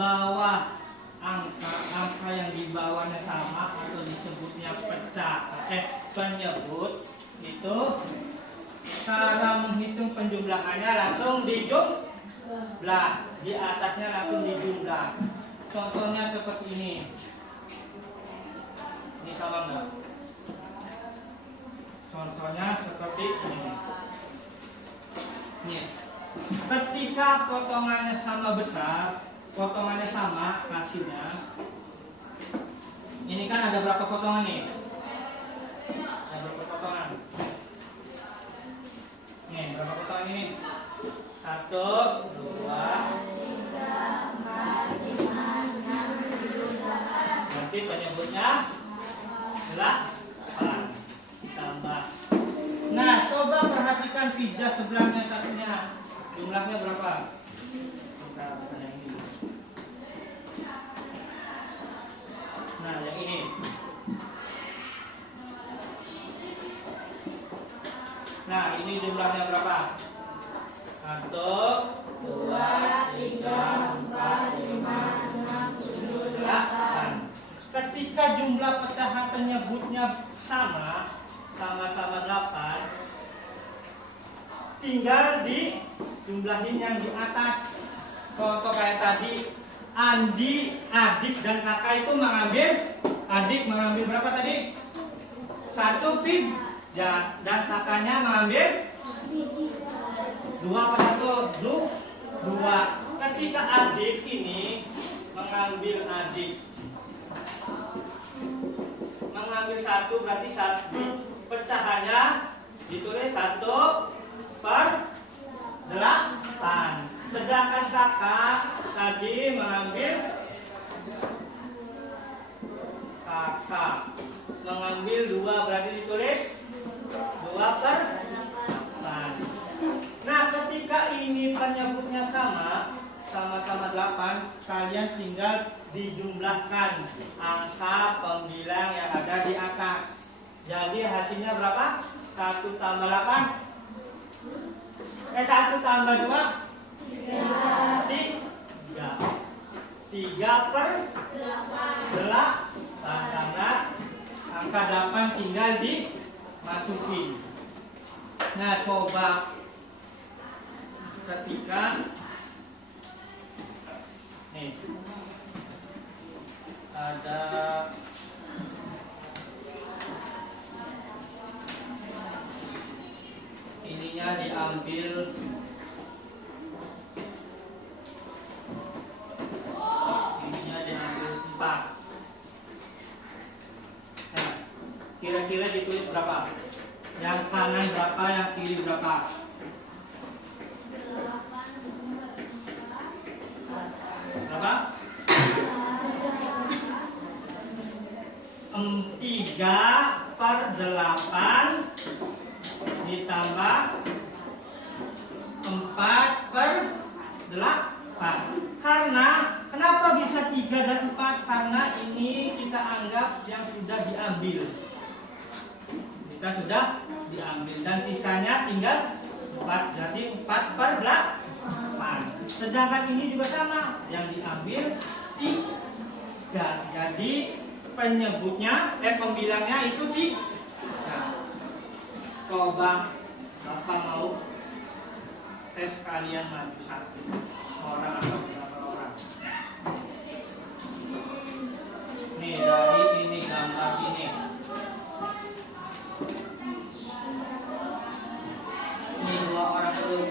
bawah angka yang di bawahnya sama atau disebutnya penyebut itu cara menghitung penjumlahannya langsung dijumlah, di atasnya langsung dijumlah. Contohnya seperti ini. Ini sama enggak? Contohnya seperti ini. Nih. Ketika potongannya sama besar, potongannya sama hasilnya. Ini kan ada berapa potongan nih? Ada berapa potongan? Nih, berapa potongan ini? 1, 2, 3, 4, 5, 6, 7, 8. Berarti penyebutnya 8 ditambah. Nah, coba perhatikan pizza sebelahnya satunya. Jumlahnya berapa? Nah, yang ini. Nah, ini jumlahnya berapa? 1, 2, 3, 4, 5, 6, 7, 8. Ketika jumlah pecahan penyebutnya sama-sama 8, tinggal dijumlahin yang di atas. Contoh kayak tadi, Andi, adik dan kakak itu mengambil berapa tadi? 1 pizza dan kakaknya mengambil 2 apa 1? 2. Ketika adik ini mengambil 1 berarti pecahannya ditulis 1/8. Sedangkan kakak tadi mengambil 2 berarti ditulis 2/8. Nah, ketika ini penyebutnya sama-sama 8, kalian tinggal dijumlahkan angka pembilang yang ada di atas. Jadi hasilnya berapa? 1 tambah 8. 1 tambah 2 3. 3/8. Karena angka 8 tinggal dimasukin. Nah, coba ketika nih ada ininya diambil kira-kira ditulis berapa? Yang kanan berapa, yang kiri berapa? Berapa? 3/8 ditambah 4/8. Kenapa bisa 3 dan 4? Karena ini kita anggap yang sudah diambil. Kita sudah diambil dan sisanya tinggal 4, berarti 4/8. Sedangkan ini juga sama, yang diambil 3. Jadi pembilangnya itu 3. Coba Bapak mau tes kalian maju 1 orang atau berapa orang? Nih, dari ini gambar ini. Ini 2 orang dulu.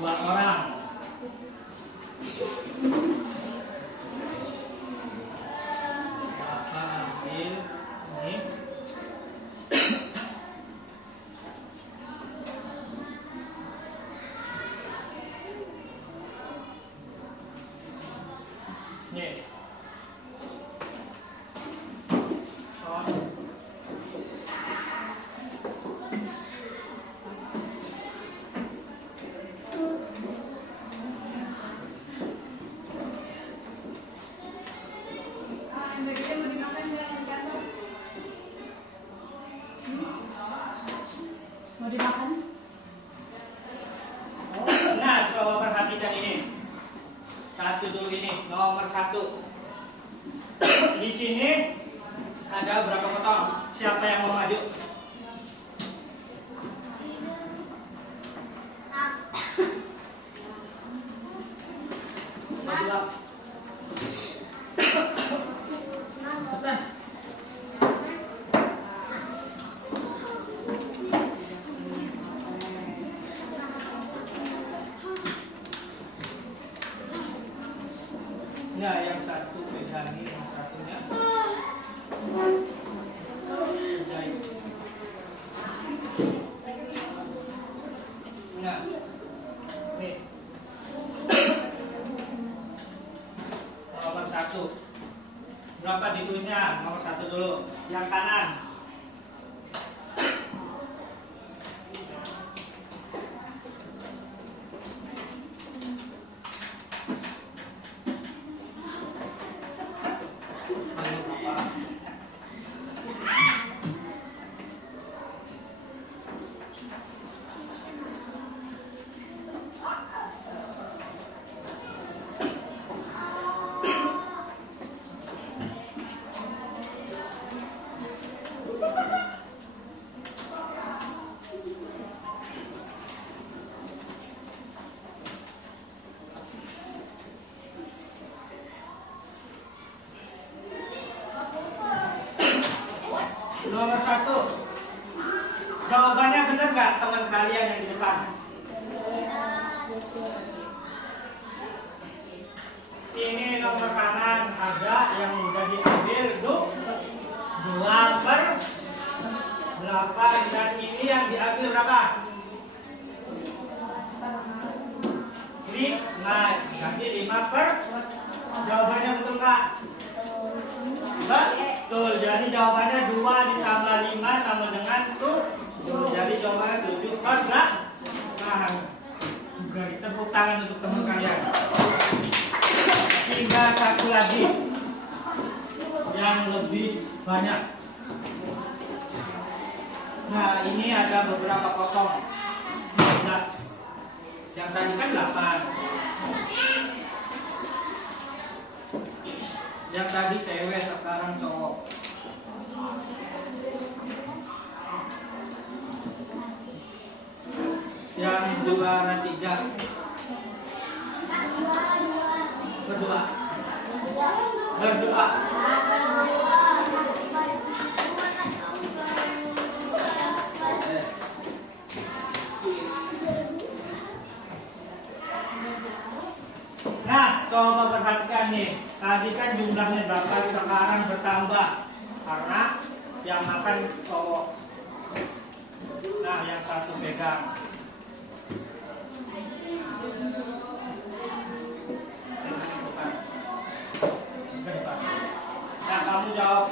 2 orang. Bapak ambil ini. Nih. Mau dimakan? Nah, coba perhatikan ini. Satu dulu ini, nomor 1. Di sini ada berapa potong? Siapa yang mau maju? Dua. Nah, yang satu pegangin, yang satunya. Nah, nih. Nomor 1. Berapa ditulisnya? Nomor 1 dulu. Yang kanan. Nomor 1. Jawabannya benar nggak teman kalian yang di depan? Ini nomor kanan ada yang udah diambil 2/8 dan ini yang diambil berapa? 5. Jadi 5/. Jawabannya betul nggak? Betul. Jadi jawabannya 2 ditambah 5 sama dengan 7. Jadi jawabannya 7/8. Nah, beri tepuk tangan untuk teman kalian. Tinggal satu lagi yang lebih banyak. Nah, ini ada beberapa potong. Nah, yang tadi kan 8. Yang tadi cewek, sekarang cowok. Yang juara 3 berdua. Nah, coba perhatikan nih. Tadi kan jumlahnya berapa, sekarang bertambah karena yang makan cowok. Nah, yang satu pegang. Nah, kamu jawab.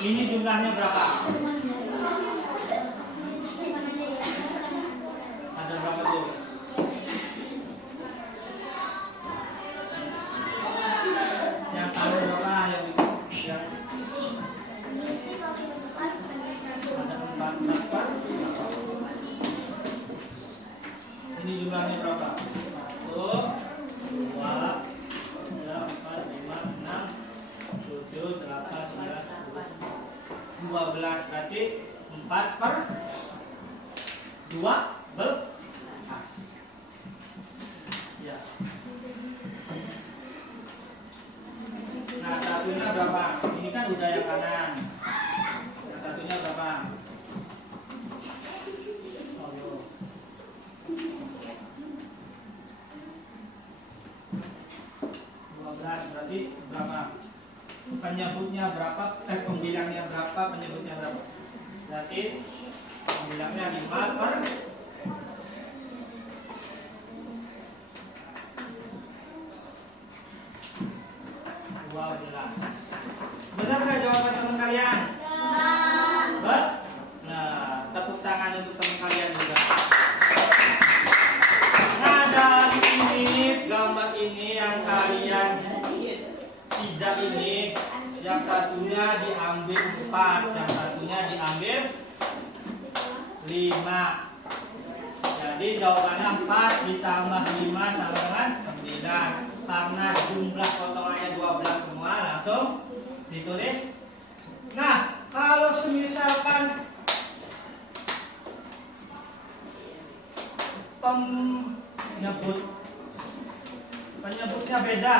Ini jumlahnya berapa? Ada berapa tuh? Yang tahu berapa? Yang ada 4 berapa? Ini jumlahnya berapa? 1, 2, 3, 4, 5, 6, 7, 8, 9, 12. Berarti 4/12. Ya. Nah, satunya berapa? Ini kan udah yang kanan. Nah, satunya berapa? Oh, 12. Berarti berapa? Penyebutnya berapa? Pembilangnya berapa? Penyebutnya berapa? Berarti pembilangnya 5/. Benar nggak jawaban teman kalian? Bet? Nah, tepuk tangan untuk teman kalian juga. Nah, dari ini gambar ini yang kalian 3 ini, yang satunya diambil 4, yang satunya diambil 5. Jadi jawabannya 4 ditambah 5 sama dengan 9. karena jumlah potongannya 12 semua, langsung ditulis. Nah, kalau semisalkan penyebutnya beda,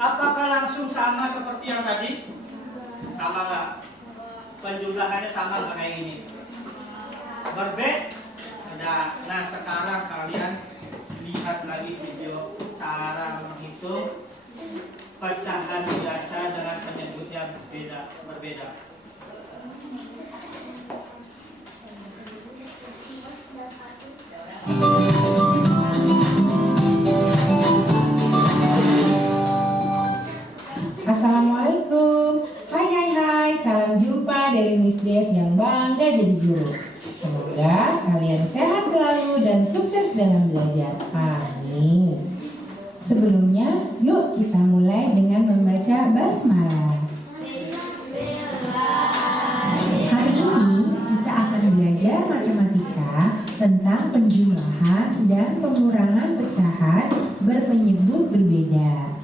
apakah langsung sama seperti yang tadi? Sama nggak? Penjumlahannya sama nggak kayak ini? Berbeda. Nah, sekarang kalian lihat lagi video cara menghitung pecahan biasa dengan penyebutnya berbeda. Assalamualaikum. Hai, salam jumpa dari Miss Det yang bangga jadi guru. Semoga kalian sehat selalu dan sukses dalam belajar. Amin. Sebelumnya, yuk kita mulai dengan membaca basmalah. Hari ini kita akan belajar matematika tentang penjumlahan dan pengurangan pecahan berpenyebut berbeda.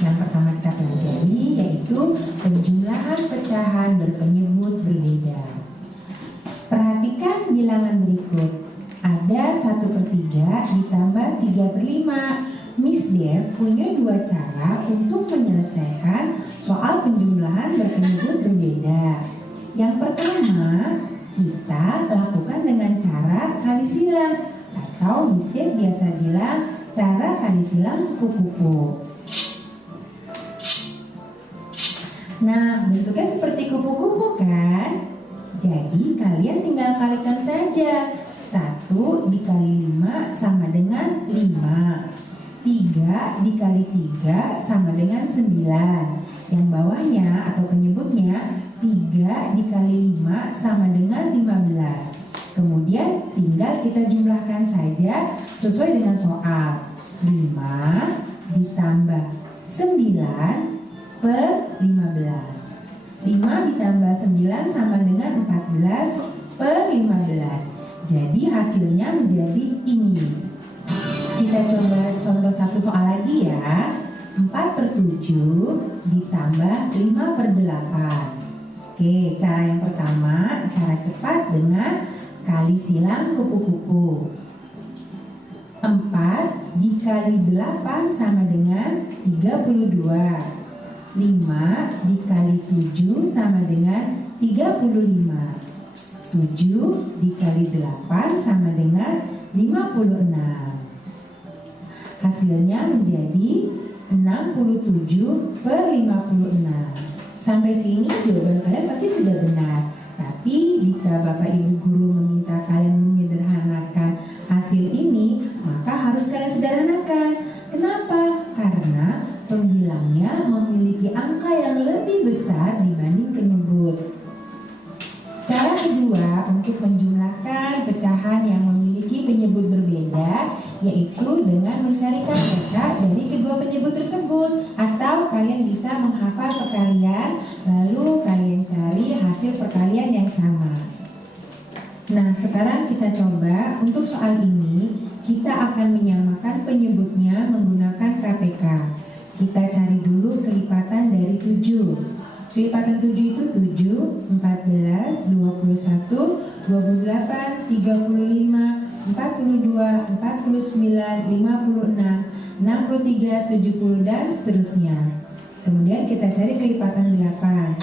Yang pertama kita pelajari yaitu penjumlahan pecahan berpenyebut berbeda. Perhatikan bilangan berikut. Ada 1/3 ditambah 3/5. Miss Dev punya dua cara untuk menyelesaikan soal penjumlahan berpenyebut berbeda. Yang pertama, kita lakukan dengan cara kali silang, atau Miss Dev biasa bilang cara kali silang kupu-kupu. Nah, bentuknya seperti kupu-kupu kan? Jadi kalian tinggal kalikan saja. 1 dikali 5 sama dengan 5. 3 dikali 3 sama dengan 9. Yang bawahnya atau penyebutnya 3 dikali 5 sama dengan 15. Kemudian tinggal kita jumlahkan saja sesuai dengan soal. 5 ditambah 9 per 15. 5 ditambah 9 sama dengan 14 per 15. Jadi hasilnya menjadi ini. Kita coba contoh satu soal lagi ya. 4/7 ditambah 5/8. Oke, cara yang pertama, cara cepat dengan kali silang kupu-kupu. 4 dikali 8 sama dengan 32. 5 dikali 7 sama dengan 35. 7 dikali 8 sama dengan 56. Hasilnya menjadi 67 per 56. Sampai sini jawaban kalian pasti sudah benar. Tapi jika Bapak Ibu Guru meminta kalian menyederhanakan hasil ini, maka harus kalian sederhanakan. Kenapa? Karena pembilangnya memiliki angka yang lebih besar dibanding penyebut. Cara kedua untuk menjumlahkan pecahan yang memiliki penyebut berbeda yaitu dengan mencari kata dari kedua penyebut tersebut, atau kalian bisa menghafal perkalian lalu kalian cari hasil perkalian yang sama. Nah, sekarang kita coba untuk soal ini kita akan menyamakan penyebutnya menggunakan KPK. Kita cari dulu kelipatan dari 7. Kelipatan 7 itu 7, 14, 21, 28, 35, 42, 49, 56, 63, 70, dan seterusnya. Kemudian kita cari kelipatan 8.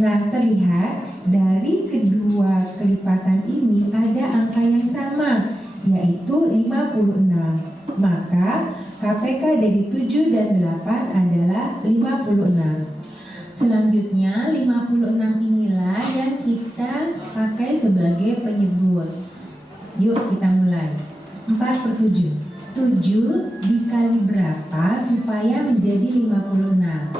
Nah, terlihat dari kedua kelipatan ini ada angka yang sama, yaitu 56. Maka KPK dari 7 dan 8 adalah 56. Selanjutnya 56 inilah yang kita pakai sebagai penyebut. Yuk kita mulai. 4/7. 7 dikali berapa supaya menjadi 56?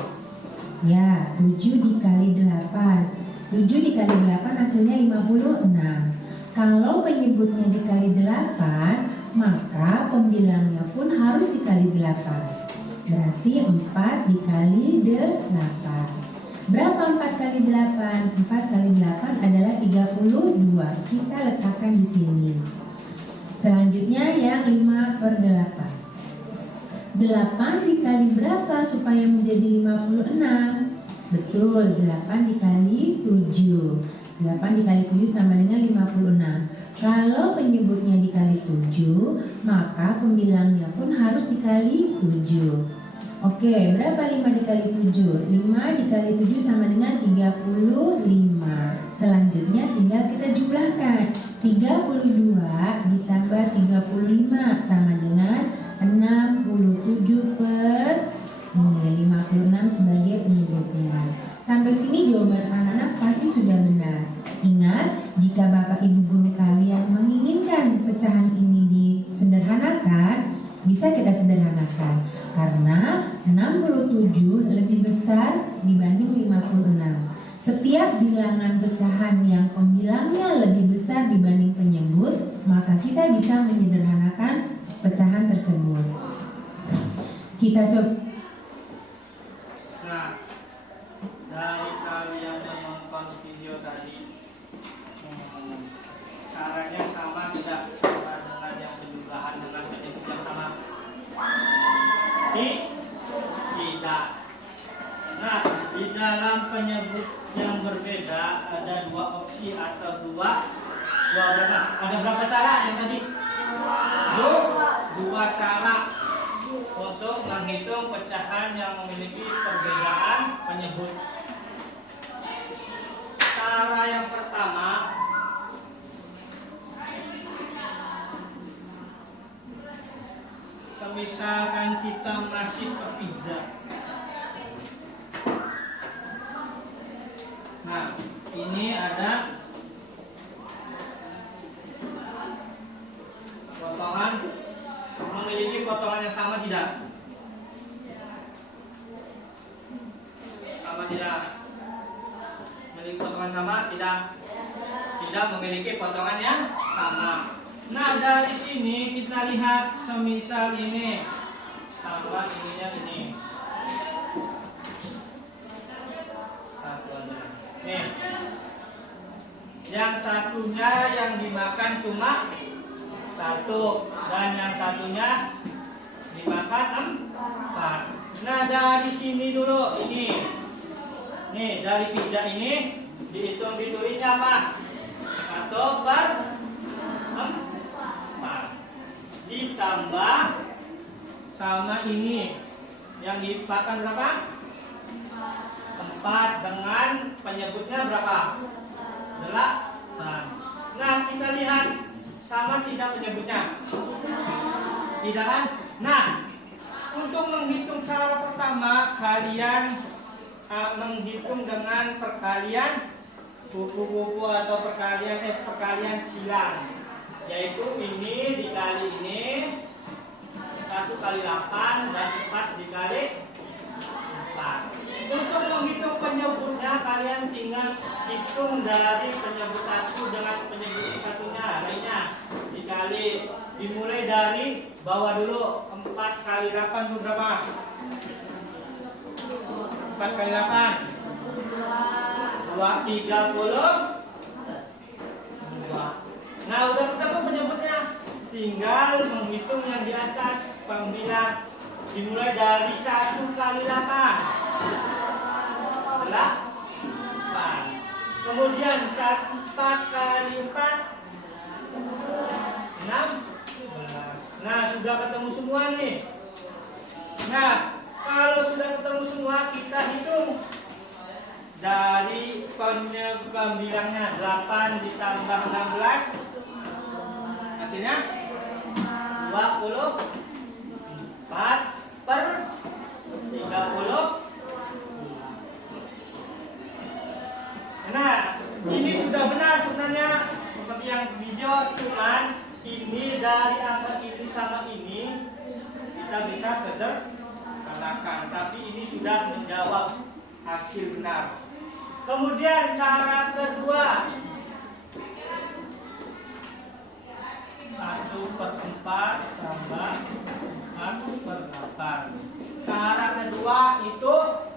Ya, 7 dikali 8. 7 dikali 8 hasilnya 56. Kalau penyebutnya dikali 8, maka pembilangnya pun harus dikali 8. Berarti 4 dikali 8. Berapa 4 kali 8? 4 kali 8 adalah 32. Kita letakkan di sini. Selanjutnya yang 5/8. 8 dikali berapa supaya menjadi 56? Betul, 8 dikali 7. 8 dikali 7 sama dengan 56. Kalau penyebutnya dikali 7, maka pembilangnya pun harus dikali 7. Oke, berapa 5 dikali 7? 5 dikali 7 sama dengan 35. Selanjutnya tinggal kita jumlahkan. 32 ditambah 35 sama dengan 67/56 sebagai penyebutnya. Sampai sini jawaban anak-anak pasti sudah benar. Ingat, jika Bapak Ibu guru kalian menginginkan pecahan ini disederhanakan, bisa kita sederhanakan. Karena 67 lebih besar dibanding 56. Setiap bilangan pecahan yang pembilangnya lebih besar dibanding penyebut, maka kita bisa menyederhanakan pecahan tersebut. Kita coba. Nah, dari kalian yang menonton video tadi, caranya sama tidak? Sama dengan yang penjumlahan dengan penyebut yang sama? Tidak. Nah, di dalam penyebut yang berbeda ada dua opsi atau dua berapa? Ada berapa cara yang tadi? Dua cara untuk menghitung pecahan yang memiliki perbedaan penyebut. Cara yang pertama, misalkan kita masih ke pizza. Nah, ini ada potongan, memiliki potongan yang sama tidak? Sama tidak? Memiliki potongan sama tidak? Tidak memiliki potongan yang sama. Nah, dari sini kita lihat semisal ini sama ininya ini. Satu aja. Nih. Yang satunya yang dimakan cuma satu dan yang satunya dimakan 4. Nah, dari sini dulu ini. Nih, dari pizza ini dihitung ditulisnya apa? 1/4 ditambah sama ini yang dimakan berapa? 4 dengan penyebutnya berapa? 8. Nah, kita lihat sama tidak penyebutnya? Tidak kan? Nah, untuk menghitung cara pertama, kalian menghitung dengan perkalian buku-buku atau perkalian silang. Yaitu ini dikali ini 1 kali 8 dan 4 dikali 4. Untuk menghitung penyebutnya, kalian tinggal hitung dari penyebut satu dengan penyebut satunya lainnya dikali, dimulai dari bawah dulu. 4 kali 8 itu berapa? 4 kali 8 32. Nah, udah ketemu penyebutnya, tinggal menghitung yang di atas pembilang, dimulai dari 1 kali 8 adalah 4. Kemudian 4 kali 4 16. Nah, sudah ketemu semua nih. Nah, kalau sudah ketemu semua, kita hitung dari pembilangnya 8 ditambah 16 hasilnya 24/30. Nah, ini sudah benar sebenarnya seperti yang video, cuman ini dari angka ini sama ini kita bisa sederhanakan, tapi ini sudah menjawab hasil benar. Kemudian cara kedua, 1/4 tambah 1/8. Cara kedua itu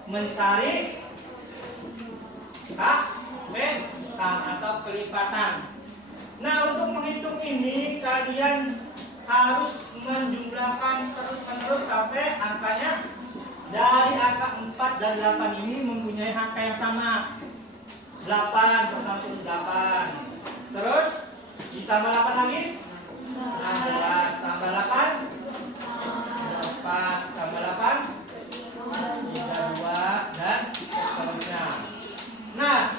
mencari atau kelipatan. Nah, untuk menghitung ini kalian harus menjumlahkan terus-menerus sampai angkanya dari angka 4 dan 8 ini mempunyai angka yang sama. 8 total 8. Terus ditambah 8 lagi 16 tambah 8 4 tambah 8 32 dan seterusnya. Nah,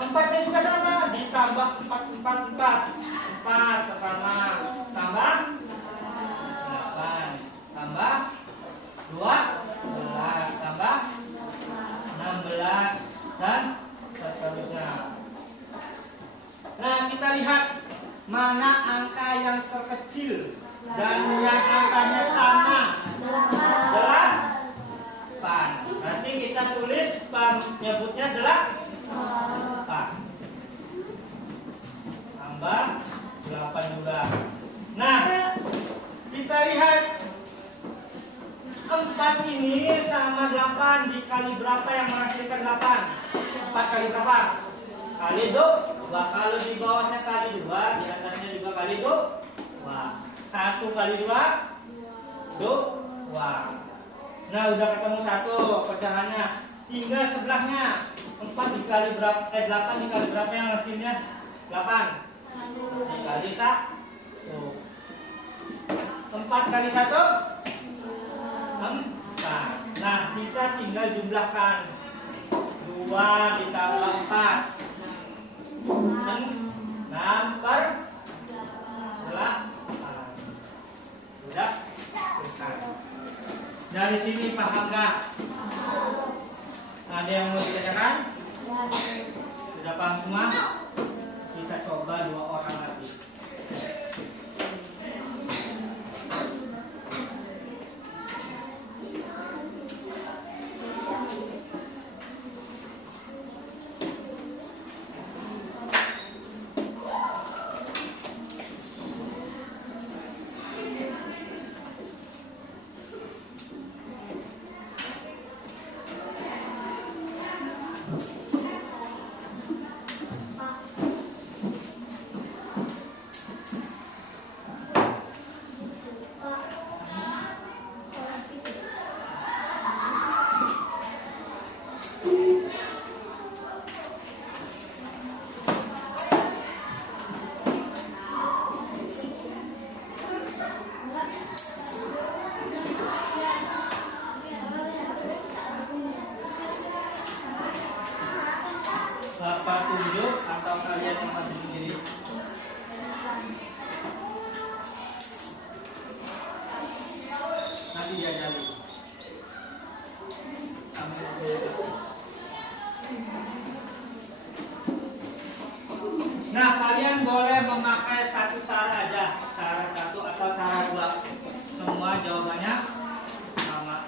4-nya juga sama, ditambah 4 pertama tambah 8 tambah 12 tambah 16 dan seterusnya. Nah, kita lihat mana angka yang terkecil dan yang angkanya sama. 8. Nanti kita tulis penyebutnya 8 tambah 8 juga. Nah, kita lihat 4 ini sama 8 dikali berapa yang menghasilkan 8? 4 kali berapa? Kali 2. Kalau di bawahnya kali 2, di atasnya juga kali 2. 1 kali 2 2. Nah, udah ketemu 1 pecahannya. Tinggal sebelahnya 4 dikali berapa? 8 dikali berapa yang hasilnya? 8 dikali 1. 4 kali 1 4. Nah, kita tinggal jumlahkan 2 ditambah 4 6 per 8. Sudah selesai. Dari sini paham nggak? Ada yang mau ditanyakan? Sudah paham semua? Kita coba 2 orang lagi. Bapak tunjuk atau kalian yang maju sendiri? Nanti diajari. Nah, kalian boleh memakai satu cara aja, cara 1 atau cara 2. Semua jawabannya sama.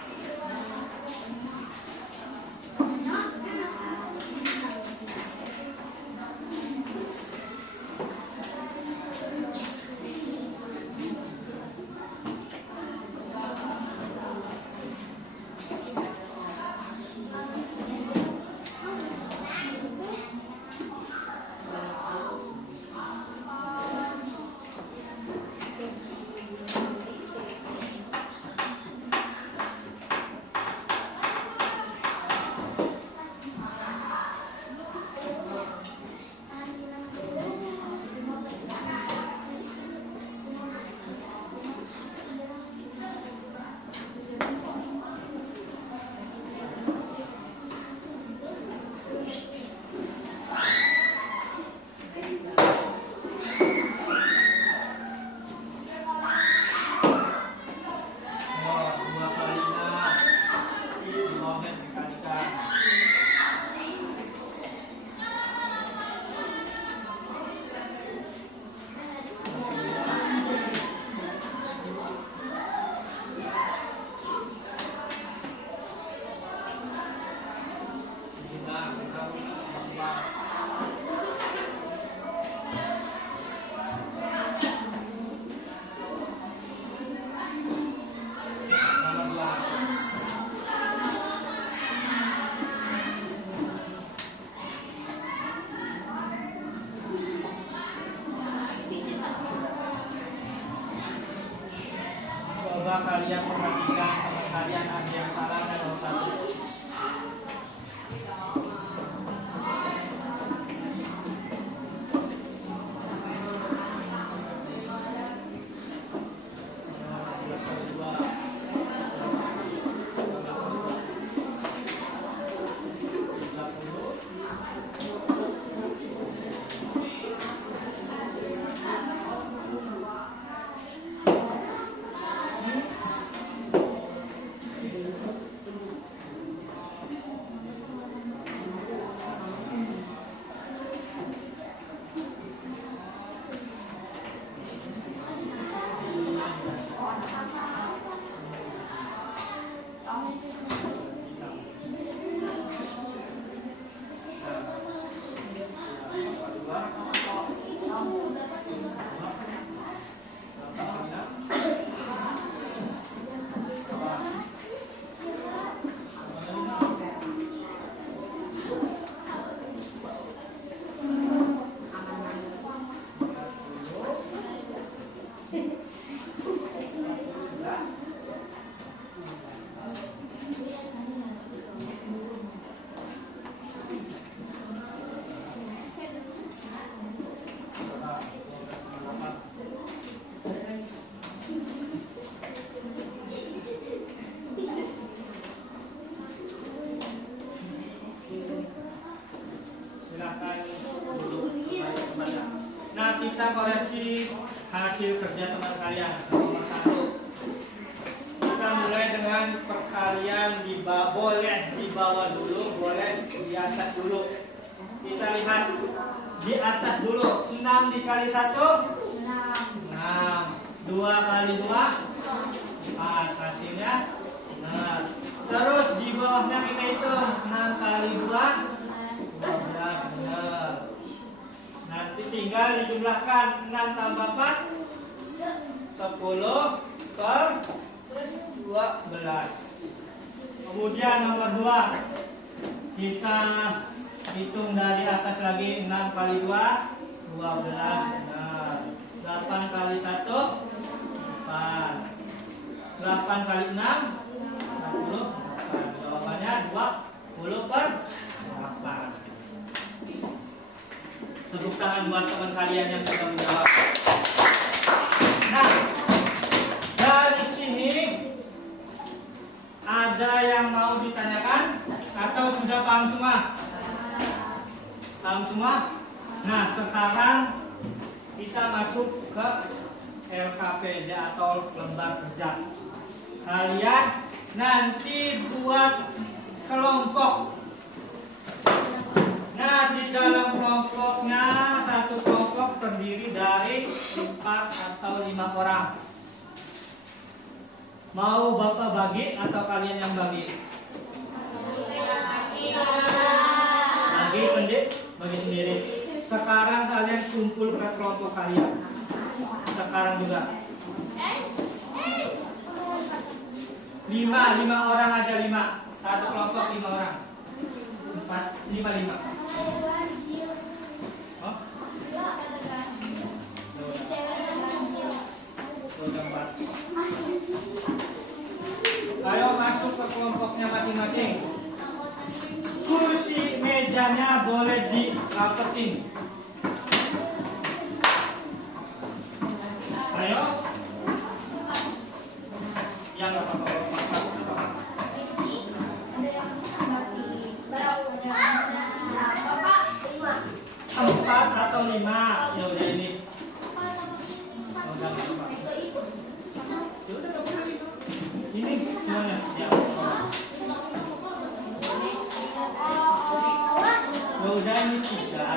Coba kalian perhatikan teman kalian ada yang salah dan nomor satu. Nah, kita koreksi hasil kerja teman kalian. Nomor satu, kita mulai dengan perkalian boleh di bawah dulu, boleh di atas dulu. Kita lihat di atas dulu. 6 dikali 1 6. 2 kali 2 4. Hasilnya 6. Terus di bawahnya kita hitung 6 kali 2 12. Benar. Nanti tinggal dijumlahkan 6 tambah 4 10 per 12. Kemudian nomor 2 kita hitung dari atas lagi. 6 kali 2 12. Benar. 8 kali 1 4. 8 kali 6 20. Jawabannya 20 per 8. Tepuk tangan buat teman kalian yang sudah menjawab. Nah, dari sini ada yang mau ditanyakan atau sudah paham semua? Paham semua? Nah, sekarang kita masuk ke LKPD atau lembar kerja. Kalian nanti buat kelompok. Nah, di dalam kelompoknya satu kelompok terdiri dari 4 atau 5 orang. Mau Bapak bagi atau kalian yang bagi? Bagi sendiri. Sekarang kalian kumpul ke kelompok kalian. Sekarang juga. 5 orang aja 5. Satu kelompok 5 orang. 5. Oh? Ayo masuk ke kelompoknya masing-masing. Kursi mejanya boleh dirapetin. Ayo. Yang apa? 4 atau 5. Ya udah ini. Ini semuanya. Ya. Ya udah ini 3.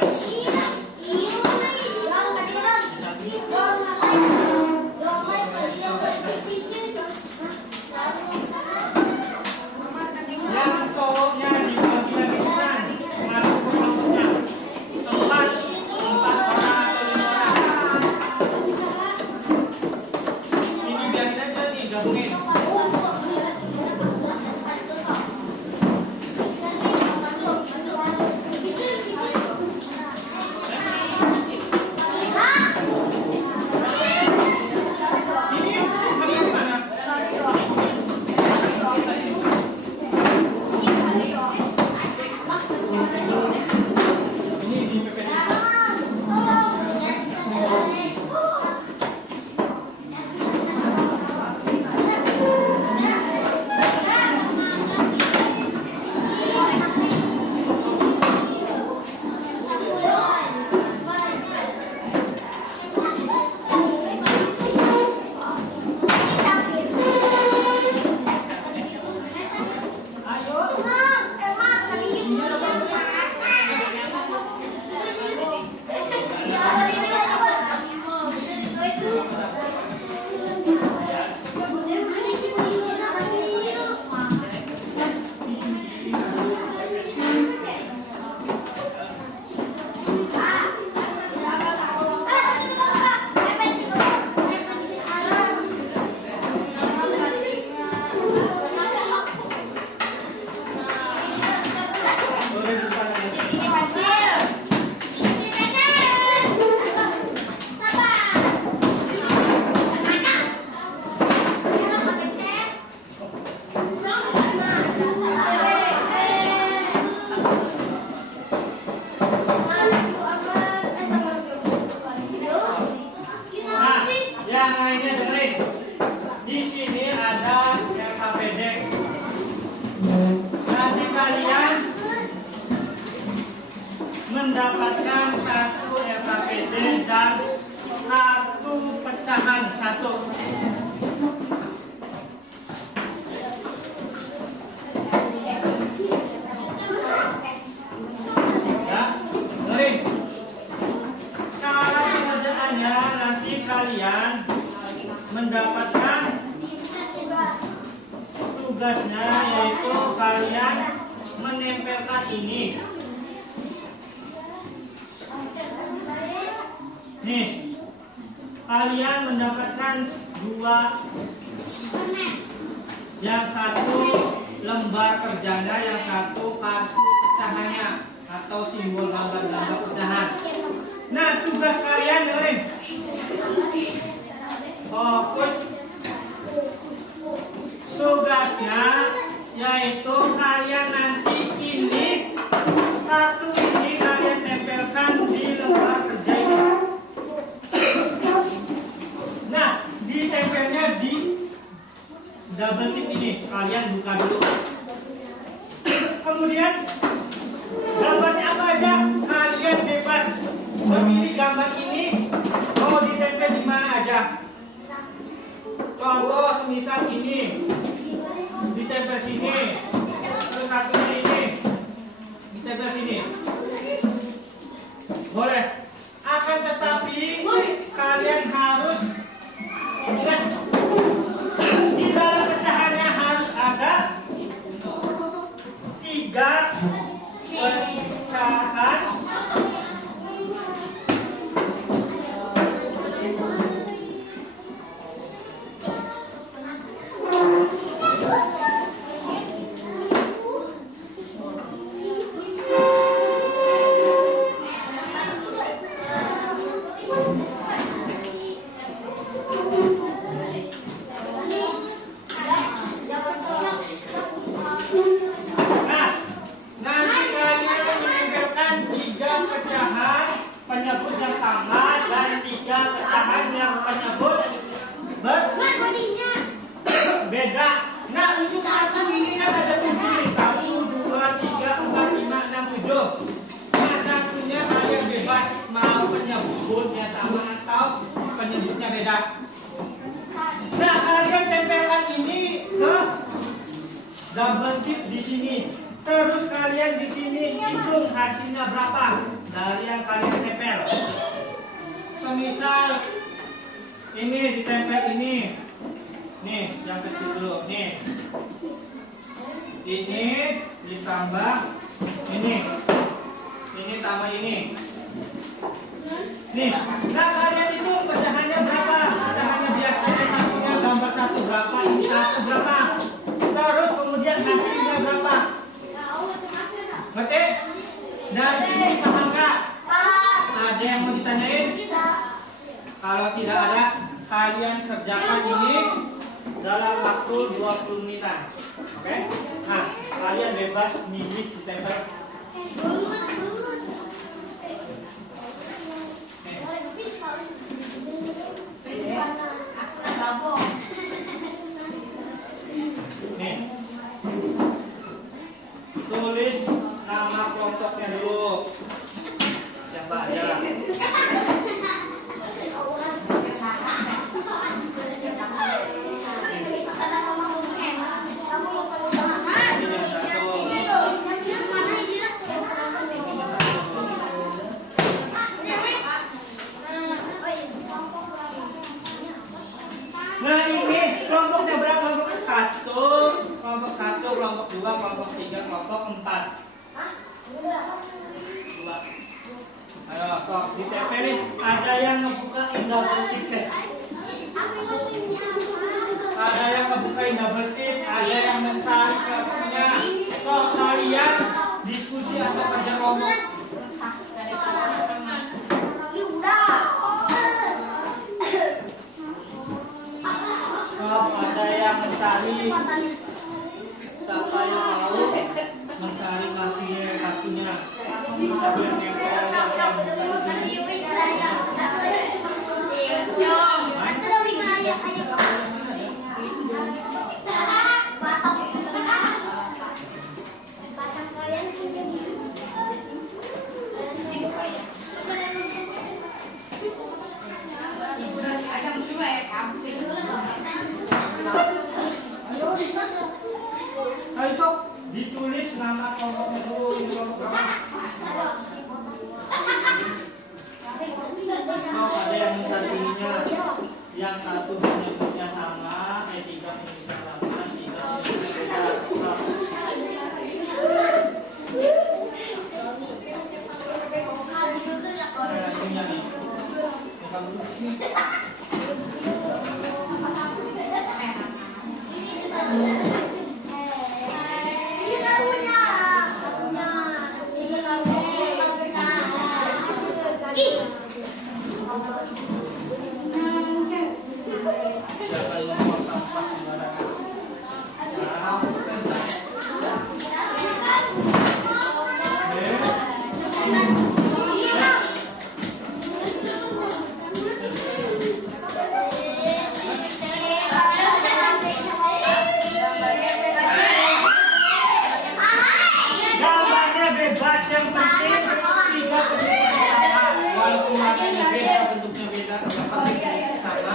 Yang cowoknya di bagian kanan masuk ke kelompoknya. 4 orang atau 5 orang. Ini biarin aja nih, gabungin. Ini mana? mendapatkan satu LKPD dan kartu pecahan 1. Ya, dengerin. Cara pengerjaannya nanti kalian mendapatkan tugasnya, yaitu kalian menempelkan ini. Nih, kalian mendapatkan 2, yang satu lembar kerjanya, yang satu kartu pecahannya atau simbol gambar-gambar pecahan. Nah, tugas kalian dengerin. Fokus. Tugasnya yaitu kalian nanti ini kartu ini kalian tempelkan di lembar kerja ini. Nah, ditempelnya di double tip ini. Kalian buka dulu. Kemudian gambarnya apa aja? Kalian bebas memilih gambar ini mau ditempel di mana aja. Contoh semisal ini ditempel sini, terus satunya ini ditempel sini, boleh. Akan tetapi kalian harus ingat, di dalam pecahannya harus ada 3 pecahan. Penyebut yang sama dan 3 pecahan yang penyebut beda. Nah, untuk satu ini kan ada 7 nih. 1, 2, 3, 4, 5, 6, 7. Nah, satunya kalian bebas mau penyebutnya sama atau penyebutnya beda. Nah, kalian tempelkan ini ke double tip di sini. Terus kalian di sini hitung hasilnya berapa dari yang kalian tempel. Semisal ini ditempel ini, nih yang kecil dulu, nih. Ini ditambah ini tambah ini. Nih, nah kalian itu pecahannya berapa? Pecahannya biasanya satunya gambar 1 berapa, ini 1 berapa. Terus kemudian hasilnya berapa? Ngerti? Dari sini paham nggak? Ada yang mau ditanyain? Kalau tidak ada, kalian kerjakan ini dalam waktu 20 menitan. Oke? Nah, kalian bebas milih ditempel. Nih. Tulis nama kelompoknya dulu. Siapa aja? Nah, ini kelompoknya berapa? Kelompok 1, kelompok 1, kelompok 2, kelompok 3, kelompok 4. 2. Ayo, sok ditempelin. Ada yang ngebukain double ticket. Ada yang ngebukain double ticket, ada yang mencari kartunya. Sok kalian diskusi atau kerja kelompok. Ada yang mencari, siapa yang mau mencari kartunya. Ada yang sama kelompoknya dulu. Ini kelompok berapa? Oh, ada yang satunya, yang satu menyebutnya sama, tiga menyebutnya sama, tiga menyebutnya beda. Nah, ininya nih. Ini kamu duduk sini. Siapa yang mau sampah sembarangan? Nah, gambarnya bebas, yang penting tiga bentuknya sama. Walaupun matanya beda, bentuknya beda, tapi sama.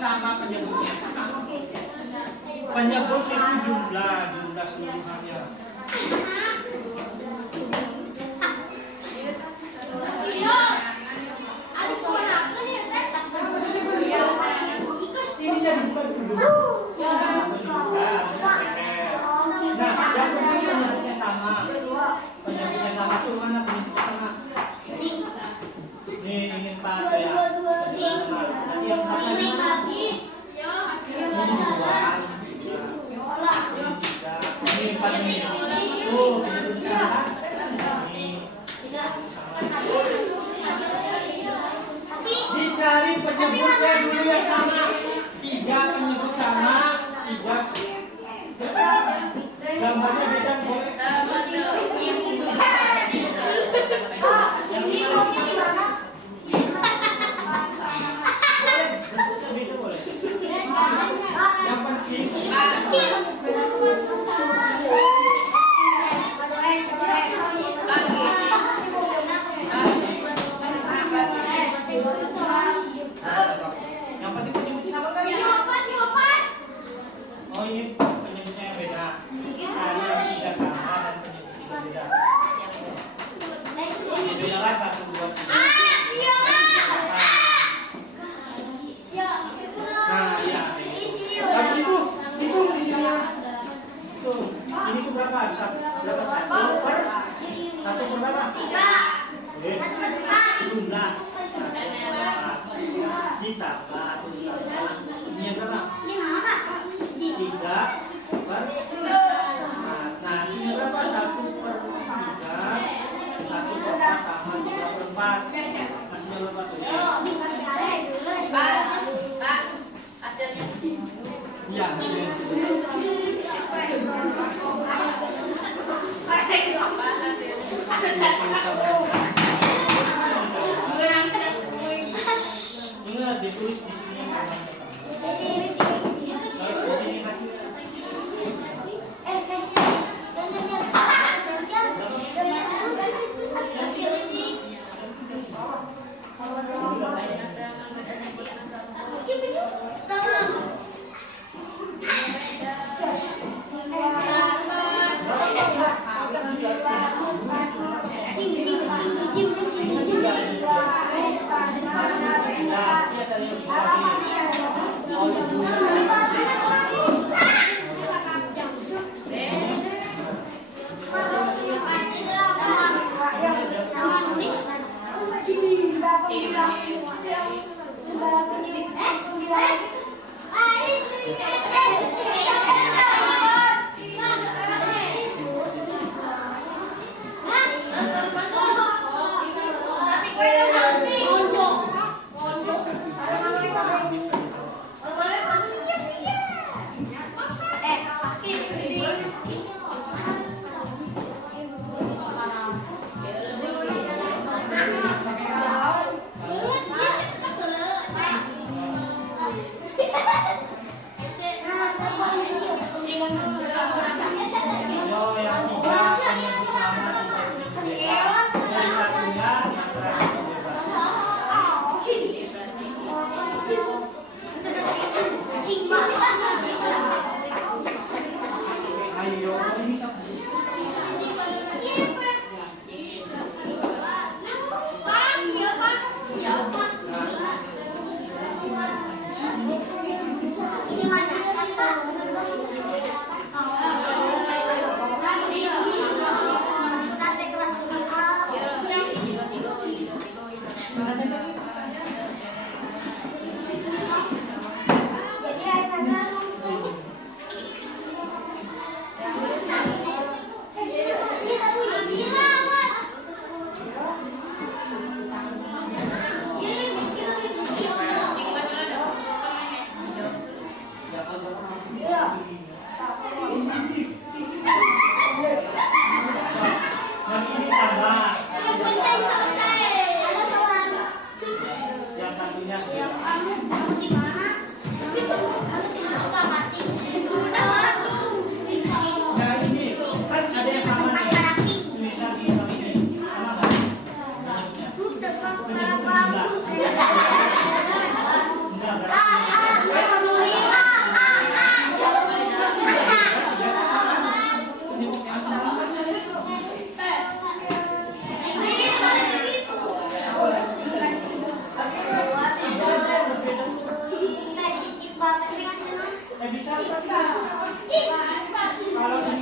Sama penyebutnya. Penyebut itu jumlah seluruhannya. Ini jadi bukan dulu. Nah, yang penyebutnya sama. Penyebutnya sama tuh mana penyebutnya sama? Nih, ini Pak ya. Nanti yang ini dua, ini empat ini. Tuh, penyebutnya sama. Dicari penyebutnya dulu yang sama. Tiga penyebut sama, tiga. Gambarnya beda kok. Yang penting penyebutnya sama kan? Oh, ini penyebutnya yang beda. Ada yang tidak sama dan penyebutnya beda. Beda lah 1, 2, 3. Nah, iya. Habis itu di sini ya. Tuh, ini tuh berapa? Berapa? Satu per berapa? 3. Jumlah. Kita ini yang berapa? 3 per 4. Nah, ini berapa? 1 per 3. 1 per 4 sama 3 per 4. Masih berapa tuh? Pak, hasilnya di sini. Iya, hasilnya di sini. Ingat ditulis di sini namanya. Kalau di sini hasilnya. Ayo, ini siapa? Yang ini tambah. Yang satunya. Nah ini kan ada yang sama nih. Tulisan di yang ini. Sama nggak? Enggak berarti. Bisa kan? Kalau ini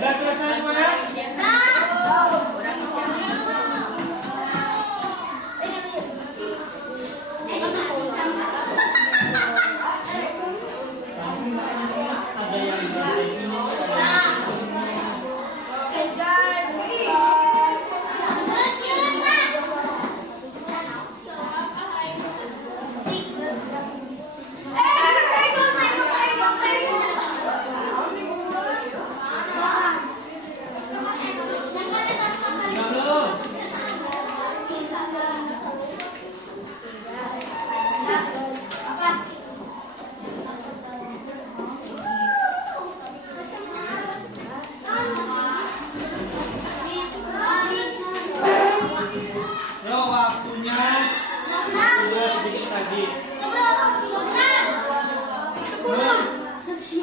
Sudah selesai semuanya? Ada yang ini, waktunya sedikit lagi.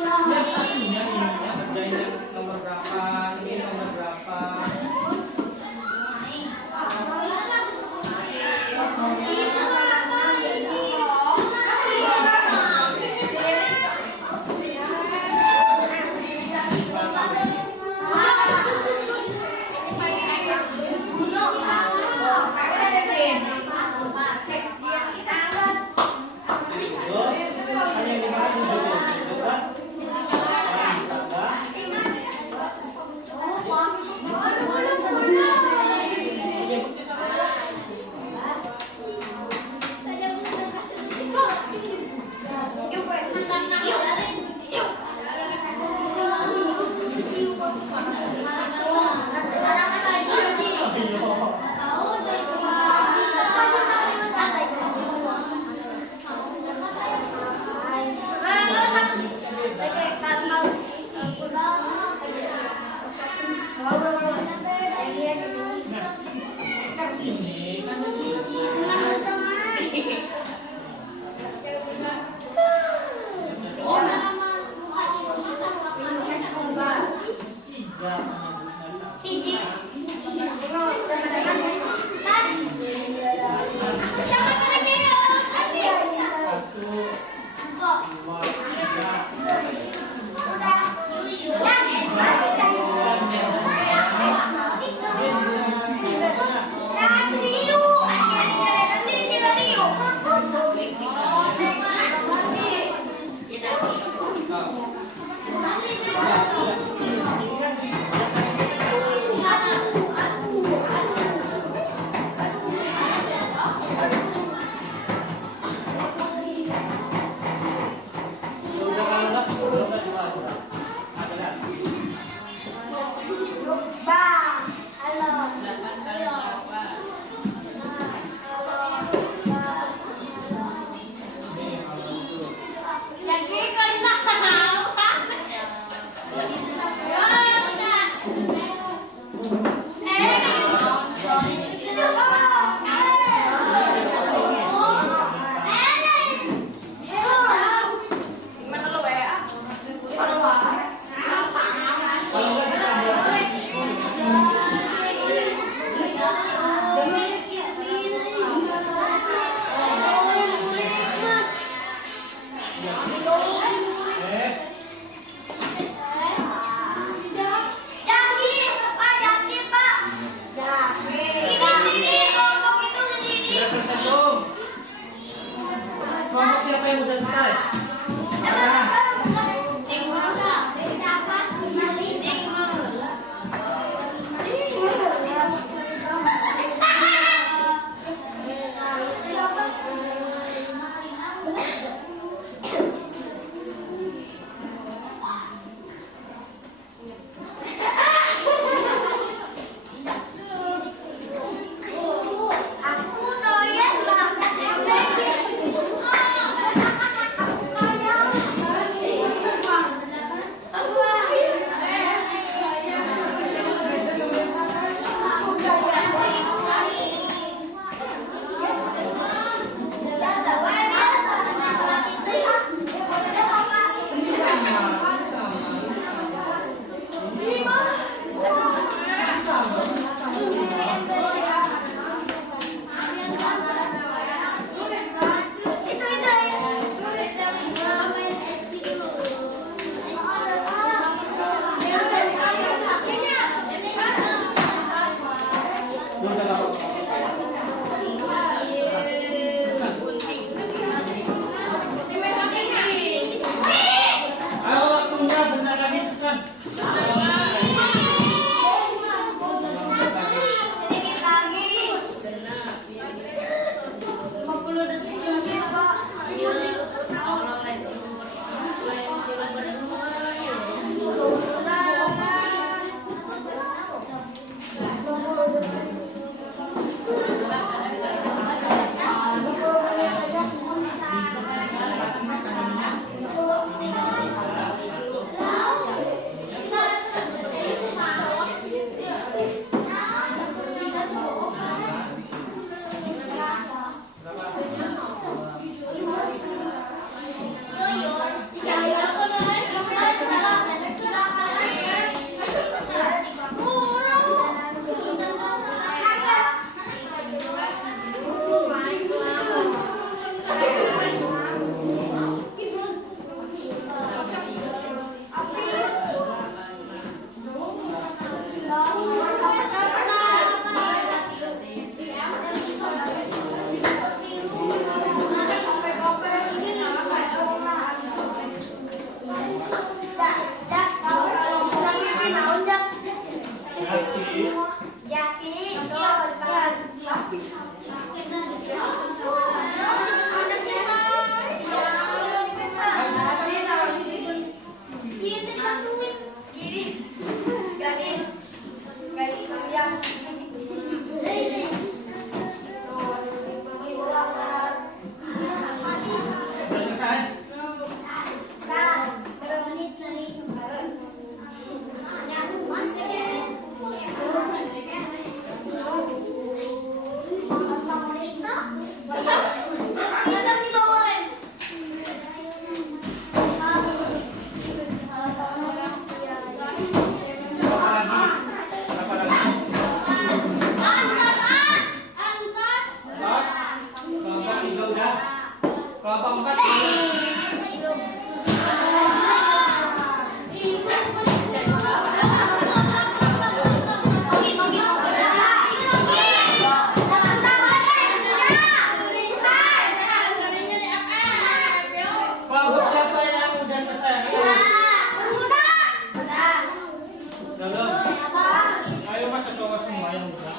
Yang satunya ininya kerjain yang nomor berapa, ini nomor berapa. Udah selesai? Berapa lagi? Terus? Kelompok 3 udah? Kelompok 4 kelompok siapa yang udah selesai? Udah belum? Ayo masa cowok semua yang udah.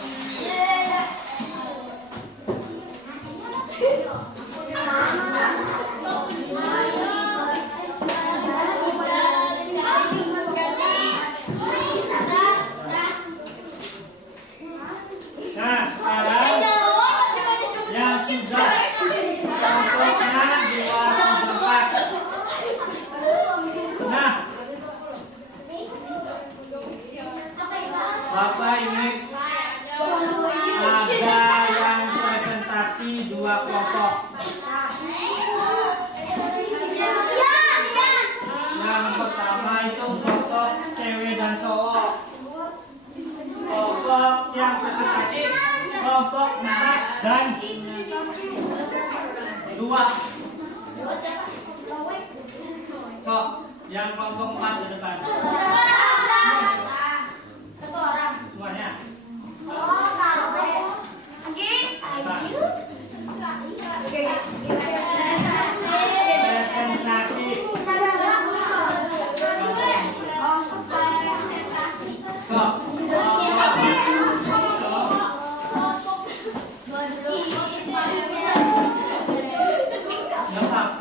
Nah, sekarang yang sudah kelompoknya 2, 3, 4. Nah, Bapak ini ada yang presentasi 2 kelompok. Yang pertama itu kelompok cewek dan cowok. Kelompok yang presentasi kelompok 4 dan 2. Kok yang kelompok 4 di depan. Semuanya. Presentasi. Kok. Nggak apa-apa.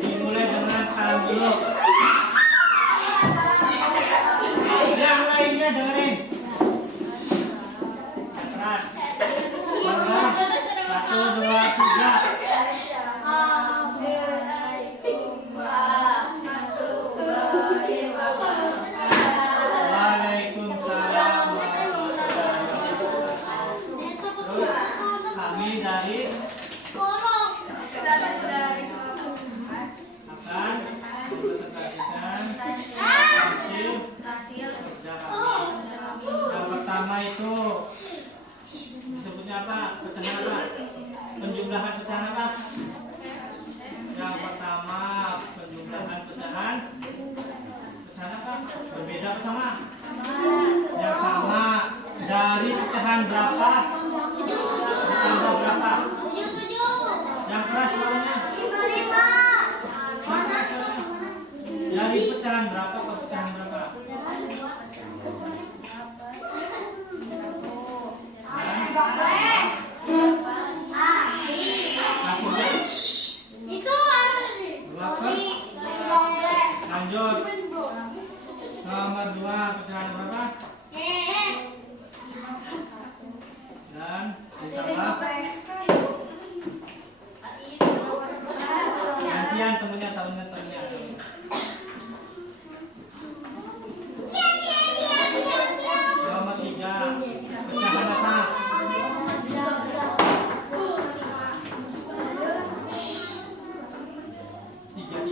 Dimulai dengan salam dulu. Yang lainnya dengerin. Keras. Pelan. 1, 2, 3. Waalaikumsalam. Terus kami dari akan mempresentasikan hasil kerja kami. Yang pertama itu disebutnya apa? Pecahan apa? Penjumlahan pecahan apa? Yang pertama penjumlahan pecahan. Pecahan apa? Berbeda apa sama? Yang sama. Dari pecahan berapa? Ditambah berapa? Yang keras suaranya. Yang keras suaranya. Dari pecahan berapa ke pecahan berapa? Lanjut. Nomor 2 pecahan berapa? Dan ditambah. Gantian temennya, tahunnya temennya. Nomor 3 pecahan apa? Tiga.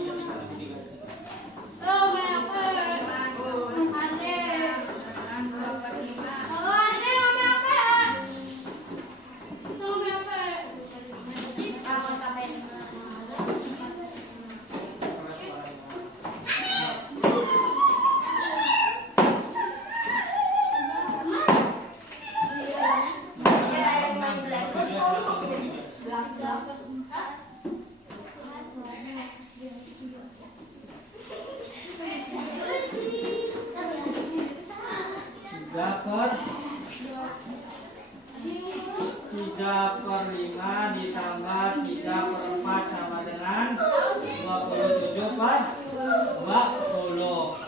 20.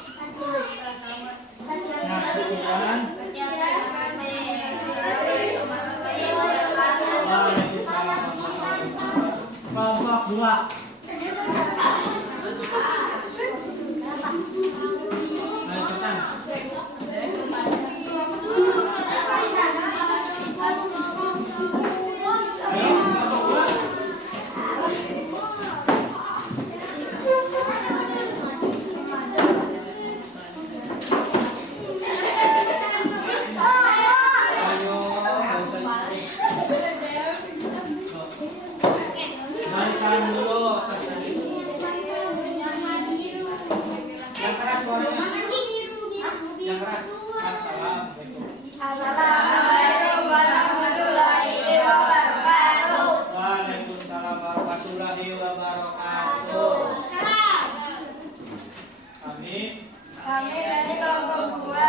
Nah, sekian. Kelompok 2. Ayo cepetan. Ayo, kelompok 2. Ayo, barisan dulu. Yang keras suaranya. Yang keras. Assalamualaikum. Assalamualaikum warahmatullahi wabarakatuh. Waalaikumsalam warahmatullahi wabarakatuh. Kami dari kelompok 2.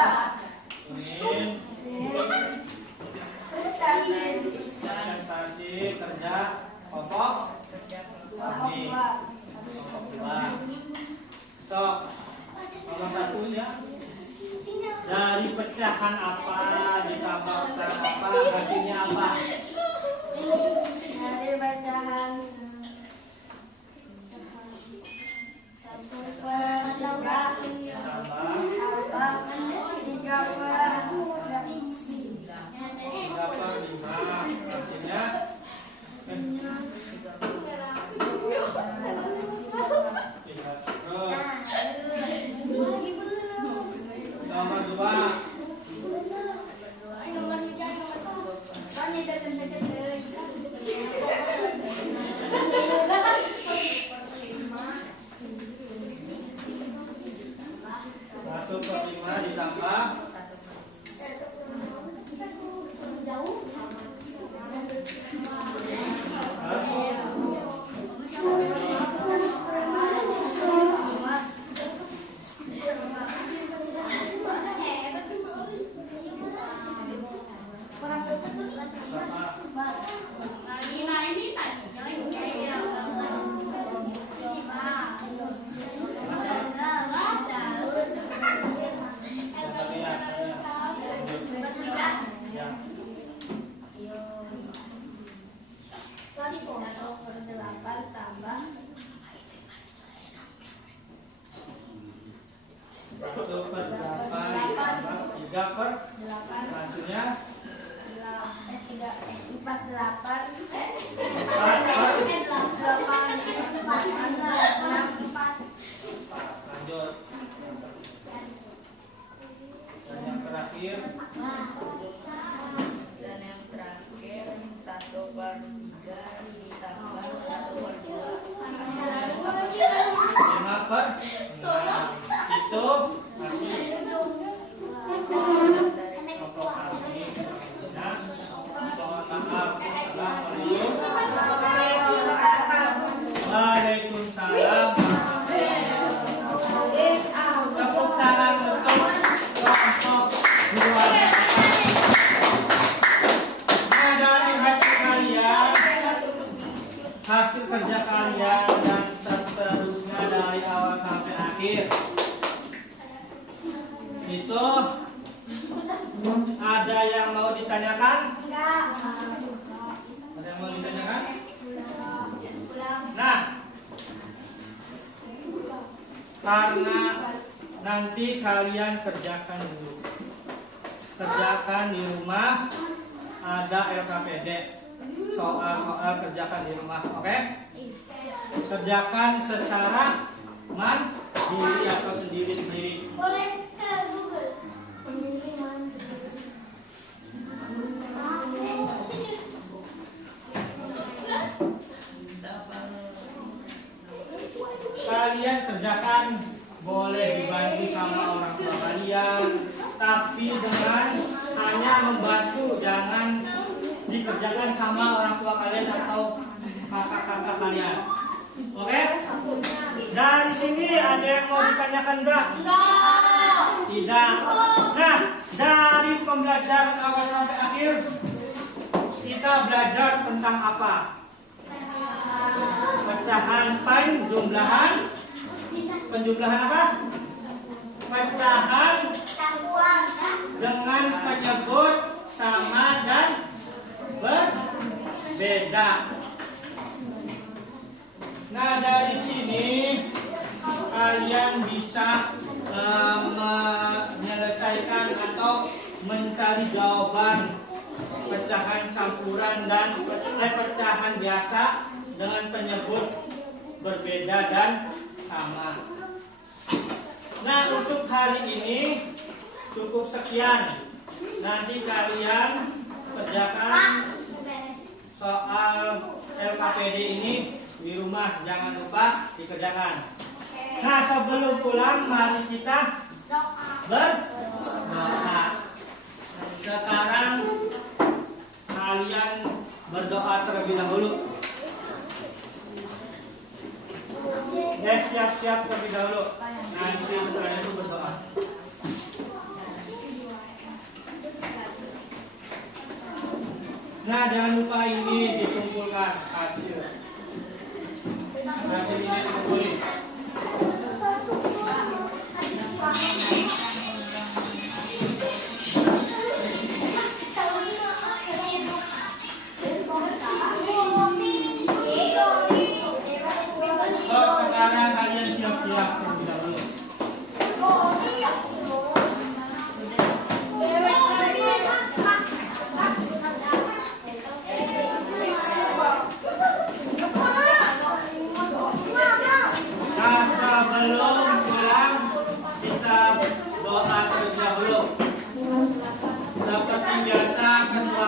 ingin presentasi kerja kelompok kami kelompok 2. Sok, nomor 1 ya. Dari pecahan apa ditambah pecahan apa hasilnya apa? Dari bacaan Berapa 5 hasilnya? Terus nomor 2. Satu per 5 ditambah satu per 8 ditambah 3 per hasilnya 4. Lanjut. Dan yang terakhir dan yang terakhir 1 per 3 ditambah 1 per 2 5 per 6. Itu hasil kelompok kami. Dan mohon maaf. Assalamualaikum. Waalaikumsalam. Tepuk tangan untuk kelompok 2. Nah, dari hasil kerja kalian dan seterusnya dari awal sampai akhir itu ada yang mau ditanyakan? Ada yang mau ditanyakan? Nah, karena nanti kalian kerjakan dulu, kerjakan di rumah, ada LKPD, soal-soal kerjakan di rumah, oke? Kerjakan secara mandiri atau sendiri-sendiri. Kalian kerjakan, boleh dibantu sama orang tua kalian, tapi dengan hanya membantu, jangan dikerjakan sama orang tua kalian atau kakak-kakak kalian. Oke? Dari sini ada yang mau ditanyakan enggak? Tidak. Nah, dari pembelajaran awal sampai akhir kita belajar tentang apa? Pecahan, jumlahan, penjumlahan apa? Pecahan dengan penyebut sama dan berbeda. Nah, dari sini kalian bisa menyelesaikan atau mencari jawaban pecahan campuran dan pecahan biasa dengan penyebut berbeda dan sama. Nah, untuk hari ini cukup sekian. Nanti kalian kerjakan soal LKPD ini di rumah, jangan lupa dikerjakan. Nah, sebelum pulang mari kita berdoa. Sekarang kalian berdoa terlebih dahulu. Siap-siap terlebih dahulu. Nanti setelah itu berdoa. Nah, jangan lupa ini dikumpulkan hasil. Hasil ini dikumpulin. Sekarang kalian siap-siap terlebih dahulu. Nah, sebelum pulang kita doa terlebih dahulu. Seperti biasa, ketua